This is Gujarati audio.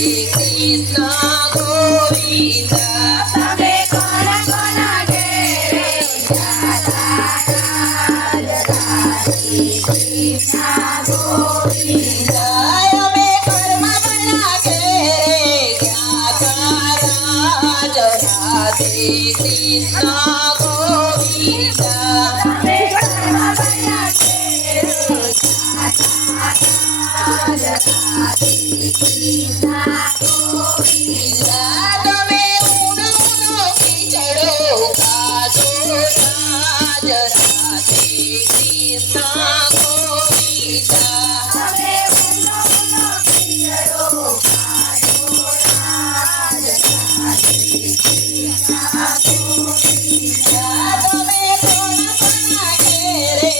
કૃષ્ણ ગોવિંદ તમે કોના કોના ઘેરે જાતા રાધે કૃષ્ણ ગોવિંદ અમે કર્મના ઘેરે જાતા રાધે કૃષ્ણ ગોવિંદ તમે કર્મના ઘેરે તમે ઊનો ખીચડો ખાધો રાધે કૃષ્ણ ગોવિંદ તમે ઊનો ખીચડો ખાધો રાધે કૃષ્ણ ગોવિંદ તમે કોના ઘેરે